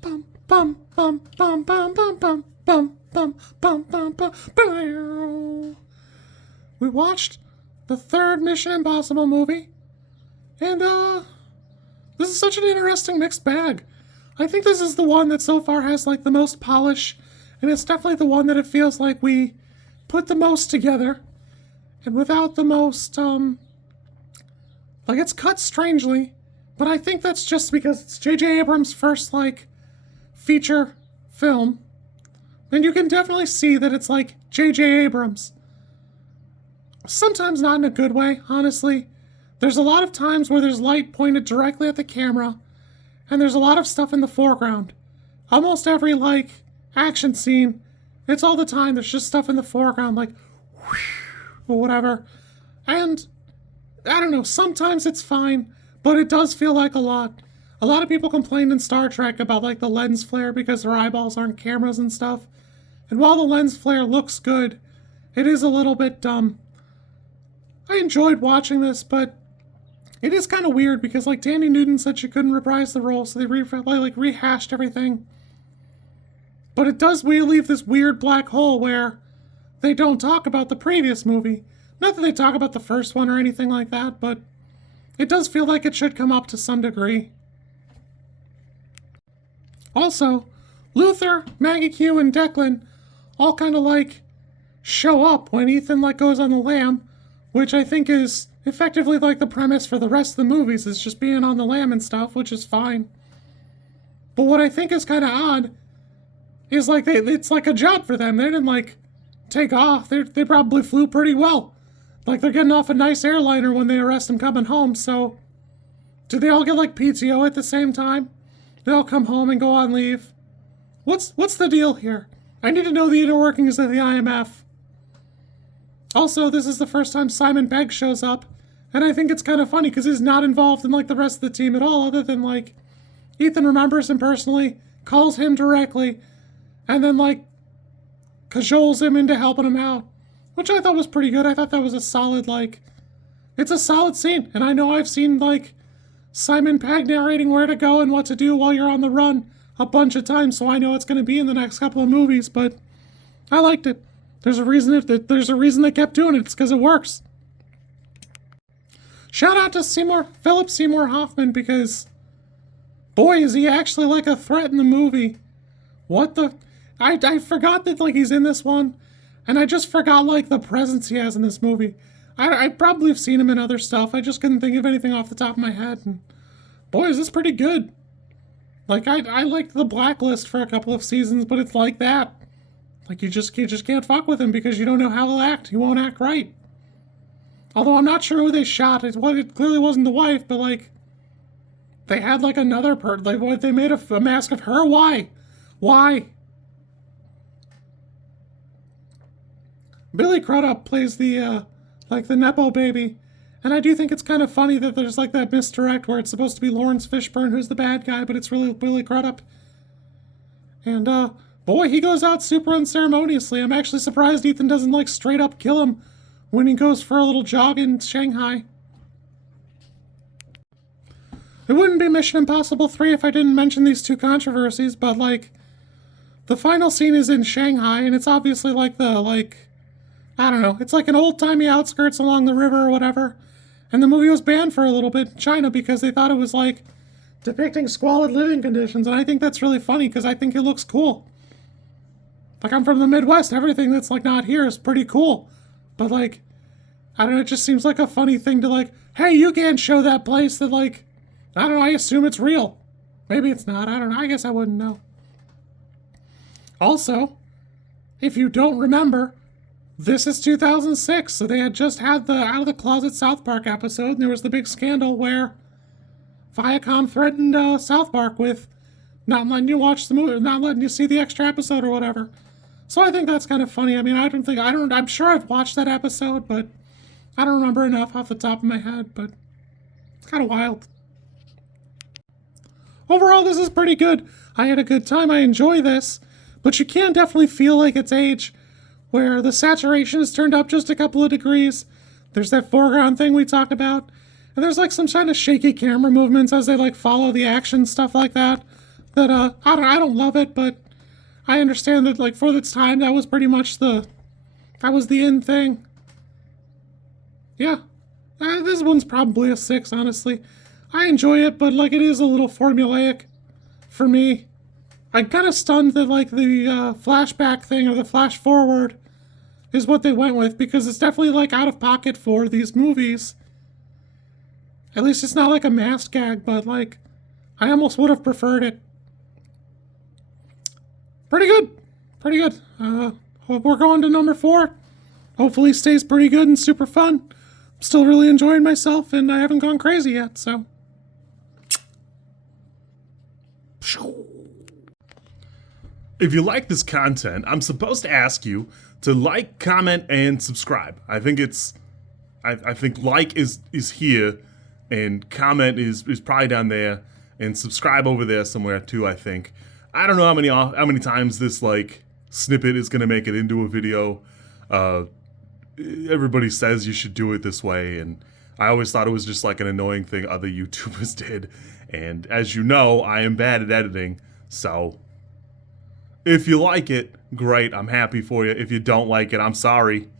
bum, bum, bum, bum, bum, bum, bum, bum, bum, bum, bum, bum, bum. We watched the third Mission Impossible movie, and this is such an interesting mixed bag. I think this is the one that so far has like the most polish, and it's definitely the one that it feels like we put the most together, and without the most, like it's cut strangely, but I think that's just because it's J.J. Abrams' first, like, feature film, and you can definitely see that it's like J.J. Abrams. Sometimes not in a good way, honestly. There's a lot of times where there's light pointed directly at the camera, and there's a lot of stuff in the foreground. Almost every, like, action scene, it's all the time, there's just stuff in the foreground, like, whoosh, or whatever. And, I don't know, sometimes it's fine, but it does feel like a lot. A lot of people complained in Star Trek about, like, the lens flare because their eyeballs aren't cameras and stuff. And while the lens flare looks good, it is a little bit dumb. I enjoyed watching this, but it is kind of weird because, like, Tandy Newton said she couldn't reprise the role, so they rehashed everything. But it does leave this weird black hole where they don't talk about the previous movie. Not that they talk about the first one or anything like that, but it does feel like it should come up to some degree. Also, Luther, Maggie Q, and Declan all kind of, like, show up when Ethan, like, goes on the lam, which I think is effectively like the premise for the rest of the movies, is just being on the lam and stuff, which is fine. But what I think is kind of odd is, like, it's like a job for them. They didn't, like, take off. They probably flew pretty well. Like, they're getting off a nice airliner when they arrest them coming home, so do they all get, like, PTO at the same time? They all come home and go on leave? What's the deal here? I need to know the inner workings of the IMF. Also, this is the first time Simon Pegg shows up, and I think it's kind of funny because he's not involved in, like, the rest of the team at all, other than, like, Ethan remembers him personally, calls him directly, and then, like, cajoles him into helping him out, which I thought was pretty good. I thought that was a solid, like, it's a solid scene, and I know I've seen, like, Simon Pegg narrating where to go and what to do while you're on the run a bunch of times, so I know it's going to be in the next couple of movies, but I liked it. There's a reason they kept doing it. It's because it works. Shout out to Phillip Seymour Hoffman, because boy, is he actually like a threat in the movie. What the? I forgot that, like, he's in this one, and I just forgot, like, the presence he has in this movie. I probably have seen him in other stuff. I just couldn't think of anything off the top of my head. And boy, is this pretty good. Like, I liked The Blacklist for a couple of seasons, but it's like that. Like, you just can't fuck with him because you don't know how he'll act. He won't act right. Although I'm not sure who they shot. It clearly wasn't the wife, but, like, they had, like, another person. Like, what, they made a mask of her? Why? Why? Billy Crudup plays the, like, the Nepo baby. And I do think it's kind of funny that there's, like, that misdirect where it's supposed to be Lawrence Fishburne who's the bad guy, but it's really Billy Crudup. And, boy, he goes out super unceremoniously. I'm actually surprised Ethan doesn't, like, straight up kill him when he goes for a little jog in Shanghai. It wouldn't be Mission Impossible 3 if I didn't mention these two controversies, but, like, the final scene is in Shanghai, and it's obviously, like, I don't know, it's like an old-timey outskirts along the river or whatever, and the movie was banned for a little bit in China because they thought it was, like, depicting squalid living conditions, and I think that's really funny because I think it looks cool. Like, I'm from the Midwest, everything that's, like, not here is pretty cool. But, like, I don't know, it just seems like a funny thing to, like, hey, you can't show that place that, like, I don't know, I assume it's real. Maybe it's not, I don't know, I guess I wouldn't know. Also, if you don't remember, this is 2006, so they had just had the Out of the Closet South Park episode, and there was the big scandal where Viacom threatened South Park with not letting you watch the movie, not letting you see the extra episode or whatever. So I think that's kind of funny. I mean, I'm sure I've watched that episode, but I don't remember enough off the top of my head, but it's kind of wild. Overall, this is pretty good. I had a good time. I enjoy this, but you can definitely feel like it's age, where the saturation is turned up just a couple of degrees. There's that foreground thing we talked about, and there's, like, some kind of shaky camera movements as they, like, follow the action, stuff like that. that I don't love it, but I understand that like for its time that was pretty much that was the in thing. Yeah, this one's probably a 6, honestly. I enjoy it, but like it is a little formulaic for me. I'm kind of stunned that like the flashback thing or the flash forward is what they went with, because it's definitely like out of pocket for these movies. At least it's not like a mass gag, but like I almost would have preferred it. Pretty good. Pretty good. We're going to number 4. Hopefully stays pretty good and super fun. I'm still really enjoying myself, and I haven't gone crazy yet, so. If you like this content, I'm supposed to ask you to like, comment, and subscribe. I think like is here, and comment is probably down there, and subscribe over there somewhere too, I think. I don't know how many times this like snippet is gonna make it into a video. Everybody says you should do it this way, and I always thought it was just like an annoying thing other YouTubers did. And as you know, I am bad at editing, so if you like it, great, I'm happy for you. If you don't like it, I'm sorry.